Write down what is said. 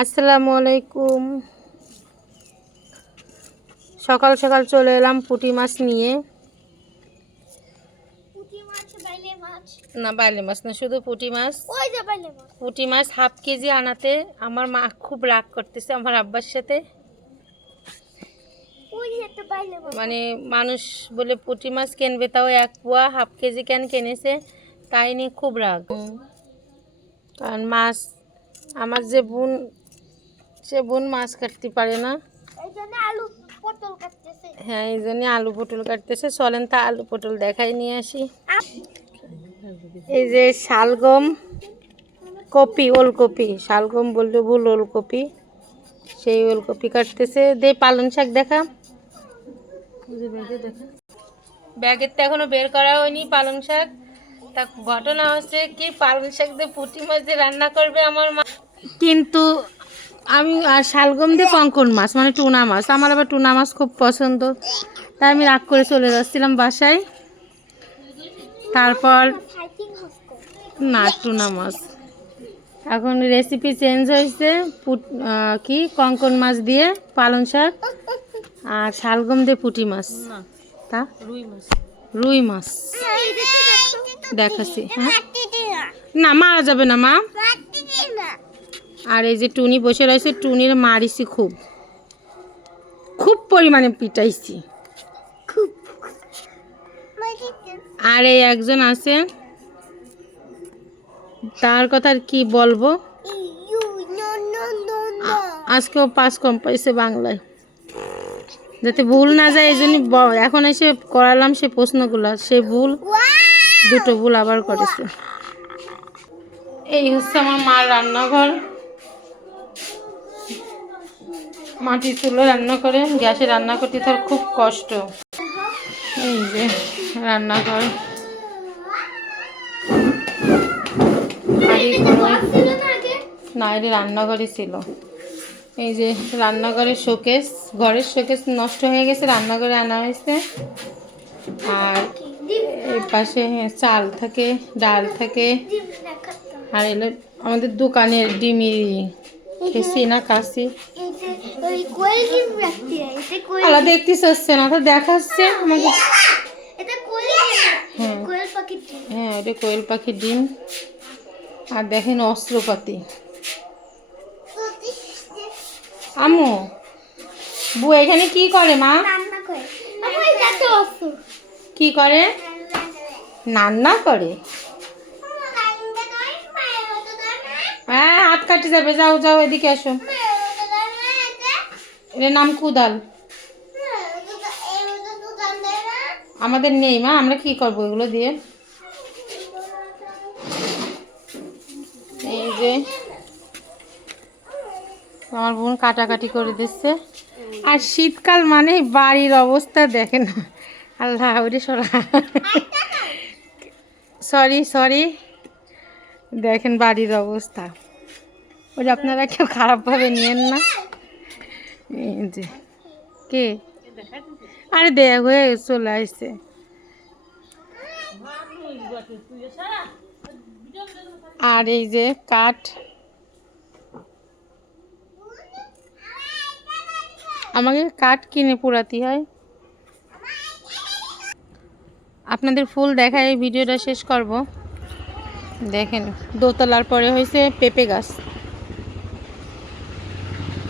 আসসালামু আলাইকুম। সকাল সকাল চলে এলাম পুঁটি মাছ নিয়ে। পুঁটি মাছ বাইলে মাছ। না বাইলে মাছ না শুধু পুঁটি মাছ। ওই যে বাইলে মাছ। পুঁটি মাছ হাফ কেজি আনাতে আমার মা খুব রাগ করতেছে আমার আব্বার সাথে। মানে মানুষ বলে পুঁটি মাছ কিনবে তাও এক পোয়া হাফ কেজি কেন কিনেছে তাই নিয়ে খুব রাগ। কারণ মাছ আমার যে বোন সে বোন মাছ কাটতে পারে না। এই জন্য আলু পটল হ্যাঁ এই জন্য আলু পটল কাটতেছে। চলেন তা আলু পটল দেখাই নিয়ে আসি। এই যে শালগম কপি ওলকপি। শালগম বললে ভুল ওলকপি। সেই ওলকপি কাটতেছে। দে পালং শাক দেখা। ব্যাগের তো এখনও বের করা হয়নি পালং শাক। তা ঘটনা হচ্ছে কি পালং শাক দিয়ে পুঁটি মাছ দিয়ে রান্না করবে আমার মা। কিন্তু আমি আর শালগম দিয়ে কঙ্কন মাছ মানে টুনা মাছ। আমার আবার টুনা মাছ খুব পছন্দ। তাই আমি রাগ করে চলে যাচ্ছিলাম বাসায়। তারপর না টুনা মাছ। এখন রেসিপি চেঞ্জ হয়েছে। পুট কি? কঙ্কন মাছ দিয়ে পালং শাক আর শালগম দিয়ে পুটি মাছ। তা? রুই মাছ। রুই মাছ। দেখাচ্ছি হ্যাঁ? না মারা যাবে না মা। আর এই যে টুনি বসে রয়েছে টুনির মারিছি খুব। খুব পরিমাণে পিটাইছি। আর এই একজন আছে তার কথা আর কি বলব? আজকেও পাস কম পাইছে বাংলায়। যাতে ভুল না যায় এই জন্য এখন এসে করালাম সে প্রশ্নগুলো সে ভুল দুটো ভুল আবার করেছে। এই হচ্ছে আমার মার রান্নাঘর। মাটির চুলো রান্না করে, গ্যাসে রান্না করতে তার খুব কষ্ট। এই যে রান্নাঘর হাঁড়ি কড়াই না এটি রান্নাঘরই ছিল। এই যে, রান্নাঘরের শোকেস, ঘরের শোকেস নষ্ট হয়ে গেছে, রান্নাঘরে আনা হয়েছে। আর এই পাশে চাল থাকে, ডাল থাকে। আর এলো আমাদের দোকানের ডিমি খেসি না কাশি এটা হচ্ছে না তো দেখাচ্ছে আমাকে। এটা কোয়েল হ্যাঁ। কোয়েল পাখির ডিম। হ্যাঁ ওটা কোয়েল পাখির ডিম। আর দেখেন অস্ত্রপাতি। আম্মু বউ এখানে কি করে মা? কি করে? রান্না করে। হ্যাঁ হাত কাটে যাবে যাও যাও এদিকে আসো এর নাম কুদাল। আমাদের নেই মা, আমরা কি করব এগুলো দিয়ে? এই যে, আমার বোন কাটাকাটি করে দিচ্ছে। আর শীতকাল মানে বাড়ির অবস্থা দেখে না। আল্লাহ, ওরে সরা। Sorry sorry. দেখেন বাড়ির অবস্থা। ওই আপনারা কেউ খারাপভাবে নিয়েন না। এই যে, কে? আরে দেখ হয়ে চলে আসছে। আর এই যে কাঠ। আমাকে কাঠ কিনে পোড়াতে হয়। আপনাদের ফুল দেখায় ভিডিওটা শেষ করব। দেখেন, দোতলার পরে হয়েছে পেঁপে গাছ।